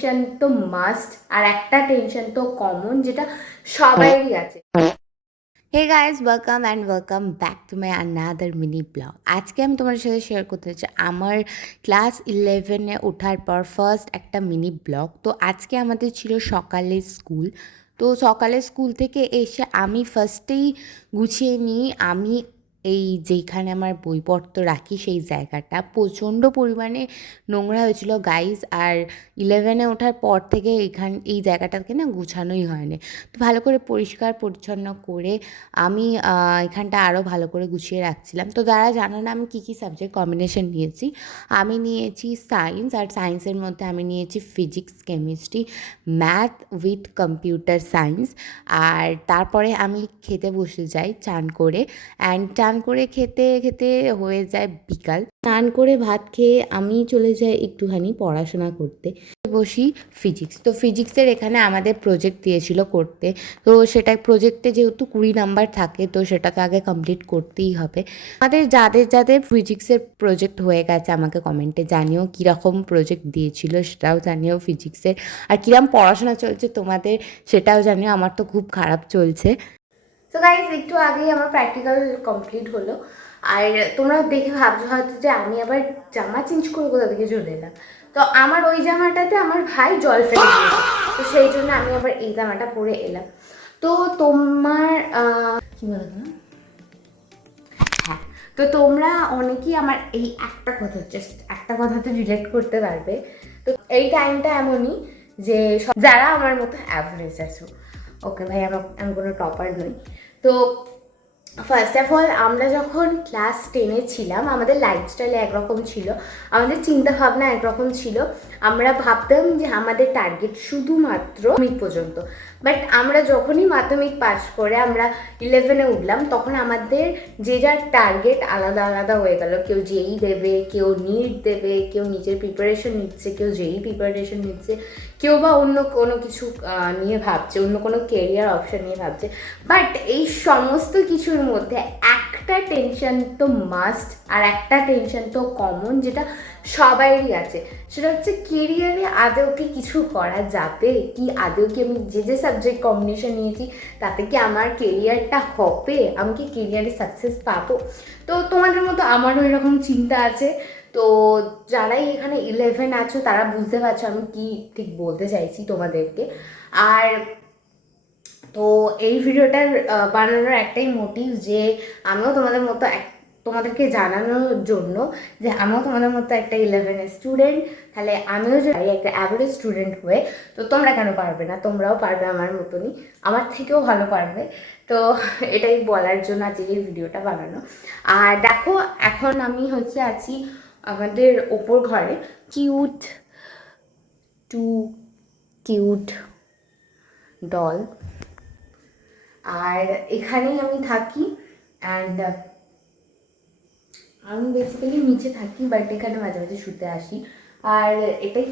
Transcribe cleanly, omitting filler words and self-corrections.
Tension তো must, আর একটা tension তো কমন, যেটা সবাইরই আছে। Hey guys, welcome and welcome back to my another mini blog. আজকে আমি তোমার সাথে শেয়ার করতে চাই আমার ক্লাস 11-এ ওঠার পর ফার্স্ট একটা মিনি ব্লগ। তো আজকে আমাদের ছিল সকালে স্কুল। তো সকালে স্কুল থেকে এসে আমি ফার্স্টেই গুছিয়ে নিই। আমি যেইখানে আমার বইপত্র রাখি সেই জায়গাটা প্রচণ্ড পরিমাণে নোংরা হয়েছিল গাইজ। আর 11-এ ওঠার পর থেকে এই জায়গাটাকে না গুছানোই হয়নি। তো ভালো করে পরিষ্কার পরিচ্ছন্ন করে আমি এখানটা আরও ভালো করে গুছিয়ে রাখছিলাম। তো যারা জানো না আমি কী কী সাবজেক্ট কম্বিনেশন নিয়েছি, আমি নিয়েছি সায়েন্স, আর সায়েন্সের মধ্যে আমি নিয়েছি physics, chemistry, math with computer science. আর তারপরে আমি খেতে বসে যাই চান করে, অ্যান্ড চান করে খেতে খেতে হয়ে যায় বিকাল। চান করে ভাত খেয়ে আমি চলে যাই একটুখানি পড়াশোনা করতে, বসি ফিজিক্স। তো ফিজিক্সের এখানে আমাদের প্রজেক্ট দিয়েছিল করতে। তো সেটা প্রজেক্টে যেহেতু 20 নাম্বার থাকে, তো সেটা তো আগে কমপ্লিট করতেই হবে। আমাদের যাদের যাদের ফিজিক্সের প্রজেক্ট হয়ে গেছে আমাকে কমেন্টে জানিও কীরকম প্রজেক্ট দিয়েছিল, সেটাও জানিও ফিজিক্সের। আর কীরকম পড়াশোনা চলছে তোমাদের সেটাও জানিও। আমার তো খুব খারাপ চলছে। তো গাইজ, একটু আগেই আমার প্র্যাকটিক্যাল কমপ্লিট হলো। আর তোমরা দেখে ভাবছো হয়তো যে আমি আবার জামা চেঞ্জ করে কোথা থেকে চলে এলাম। তো আমার ওই জামাটাতে আমার ভাই জল ফেলে দিয়েছে, তো সেই জন্য আমি আবার এই জামাটা পরে এলাম। তো তোমার কি বলো না, হ্যাঁ, তো তোমরা অনেকেই আমার এই একটা কথা, জাস্ট একটা কথাতে রিলেট করতে পারবে। তো এই টাইমটা এমনই যে যারা আমার মতো অ্যাভারেজ আছো, ওকে ভাই, আমি কোনো টপার নই। তো ফার্স্ট অফ অল, আমরা যখন ক্লাস 10-এ ছিলাম আমাদের লাইফস্টাইল একরকম ছিল, আমাদের চিন্তাভাবনা একরকম ছিল। আমরা ভাবতাম যে আমাদের টার্গেট শুধুমাত্র মাধ্যমিক পর্যন্ত। বাট আমরা যখনই মাধ্যমিক পাস করে আমরা 11-এ উঠলাম, তখন আমাদের যে যার টার্গেট আলাদা আলাদা হয়ে গেল। কেউ জেই দেবে, কেউ নিট দেবে, কেউ নিজের প্রিপারেশন নিচ্ছে, কেউ জেই প্রিপারেশন নিচ্ছে, কেউ বা অন্য কোনো কিছু নিয়ে ভাবছে, অন্য কোনো কেরিয়ার অপশন নিয়ে ভাবছে। বাট এই সমস্ত কিছুর মধ্যে একটা টেনশন তো মাস্ট, আর একটা টেনশন তো কমন, যেটা সবাইরই আছে। সেটা হচ্ছে কেরিয়ারে আদৌ কি কিছু করা যাবে কি, আদৌ কি আমি যে সাবজেক্ট কম্বিনেশন নিয়েছি তাতে কি আমার কেরিয়ারটা হবে, আমি কি কেরিয়ারে সাকসেস পাবো। তো তোমাদের মতো আমারও এরকম চিন্তা আছে। তো যারাই এখানে 11 আছো তারা বুঝতে পারছো আমি কি ঠিক বলতে চাইছি তোমাদেরকে। আর তো এই ভিডিওটার বানানোর একটাই মোটিভ যে আমিও তোমাদের মতো তোমাদেরকে জানানোর জন্য যে আমিও তোমাদের মতো একটা 11-এর স্টুডেন্ট। তাহলে আমিও যদি একটা অ্যাভারেজ স্টুডেন্ট হয়ে, তো তোমরা কেন পারবে না, তোমরাও পারবে আমার মতনই, আমার থেকেও ভালো পারবে। তো এটাই বলার জন্য আজকে এই ভিডিওটা বানানো। আর দেখো, এখন আমি আছি আমাদের ওপর ঘরে, কিউট টু কিউট ডল। আর এখানেই আমি থাকি, অ্যান্ড আমি বেসিক্যালি নিচে থাকি, বাট এখানে মাঝে মাঝে শুতে আসি। আর এটাই